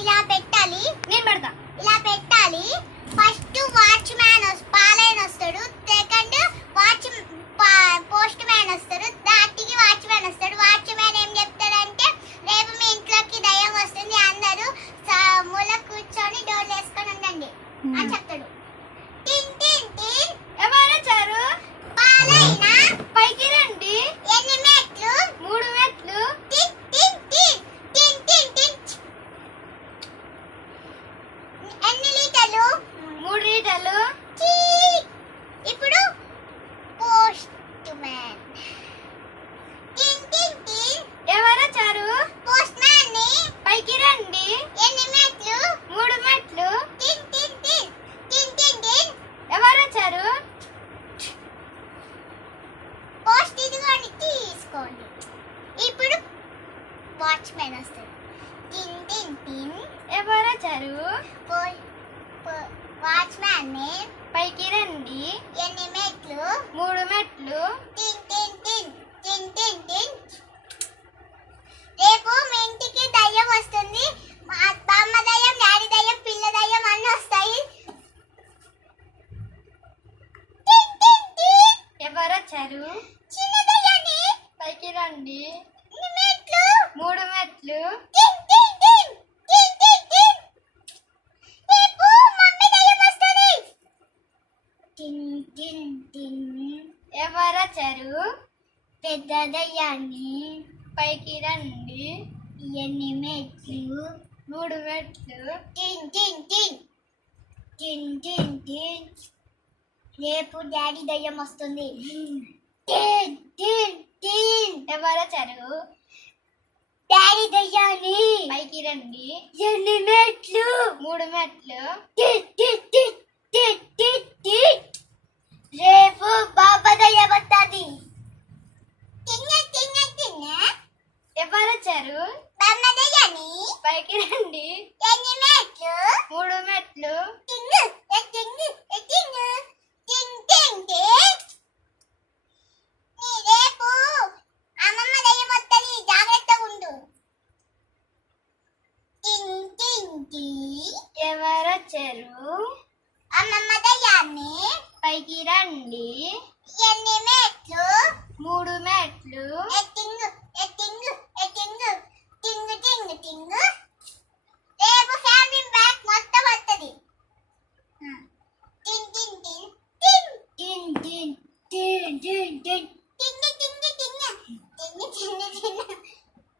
ఇలా పెట్టాలి. నేను పెడతా. ఇలా పెట్టాలి. ఫస్ట్ వాచ్ మ్యాన్ పాలైన వస్తాడు. సెకండ్ వాచ్ పోస్ట్ మ్యాన్ వస్తాడు. దాటికి వాచ్ మ్యాన్ వస్తాడు. వాచ్ మ్యాన్ ఏం చెప్తాడంటే రేపు మీ ఇంట్లోకి దయ్యం వస్తుంది. అందరూ మూల కూర్చొని డోర్ వేసుకొని ఉండండి. అని చెప్తాడు టిన్ టిన్ టిన్ ఎవరు వచ్చారు పాలైన పైకి రండి ఎన్ని మెట్లు మూడు మెట్లు టిన్ టిన్ టిన్ టిన్ టిన్ టిన్ ఎన్ని లీటర్లు చీ! ఇప్పుడు పోస్ట్ మ్యాన్ వచ్చారు పోస్ట్ మ్యాన్ని పైకి రండి. ఎన్ని మెట్లు? మూడు మెట్లు. టిన్ టిన్ టిన్. టిన్ పోస్ట్ ఇదిగోండి తీసుకోండి. ఇప్పుడు వాచ్ మ్యాన్ వస్తాడు. టిన్ టిన్ టిన్. ఎవరు వచ్చారు? వాచ్ మ్యాన్ని పైకి రండి. ఎన్ని మెట్లు? మూడు మెట్లు. టిన్ టిన్ టిన్ టిన్ టిన్ టిన్. రేపు మీ ఇంటికి దయ్యం వస్తుంది. మా బామ్మ దయ్యం డాడీ దయ్యం పిల్ల దయ్యం అన్నీ వస్తాయి. ఎవరు వచ్చారు? చిన్న దయ్యాన్ని పైకి రండి. మూడు మెట్లు టిన్ టిన్ టిన్ టిన్ టిన్ టిన్ రేపు మమ్మీ దయ్యం వస్తుంది టిన్ టిన్ టిన్ ఎవరు వచ్చారు పెద్ద దయ్యాన్ని పైకి రండి. ఎన్ని మెట్లు మూడు మెట్లు. టిన్ టిన్ టిన్. టిన్ టిన్ టిన్. రేపు డాడీ దయ్యం వస్తుంది. టిన్ టిన్ టిన్. ఎవరు వచ్చారు డాడీ దయ్యాన్ని పైకి రండి. ఎన్ని మెట్లు? మూడు మెట్లు. టిన్ టిన్ టిన్ టిన్ టిన్ రేపు బాబా దయ్యం వస్తుంది తిన్న తిన్న తిన్న ఎవరు వచ్చారు బామ్మ దయ్యాన్ని పైకి రండి. ఎన్ని మెట్లు? మూడు మెట్లు. టింగు ఏ టింగు ఏ టింగు టింగ్ టింగ్ టింగ్ నీ రేపు అమ్మమ్మ దయ్యం వస్తుంది జాగ్రత్తగా ఉండు. టింగ్ టింగ్ టింగ్ ఎవరు వచ్చారు? అమ్మమ్మ దయ్యాన్ని పైకి రండి. ఎన్ని మెట్లు?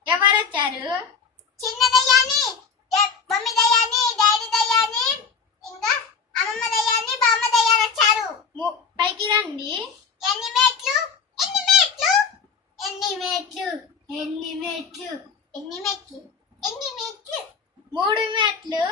ఎవరు వచ్చారు చిన్న దయ్యాన్ని మమ్మీ దయ్యాన్ని డాడీ దయ్యాన్ని ఇంకా అమ్మమ్మ దయ్యాన్ని బామ్మ దయ్యాన్ని వచ్చారు పైకి రండి. ఎన్ని మెట్లు? ఎన్ని మెట్లు? ఎన్ని మెట్లు? ఎన్ని మెట్లు? ఎన్ని మెట్లు? ఎన్ని మెట్లు? మూడు మెట్లు.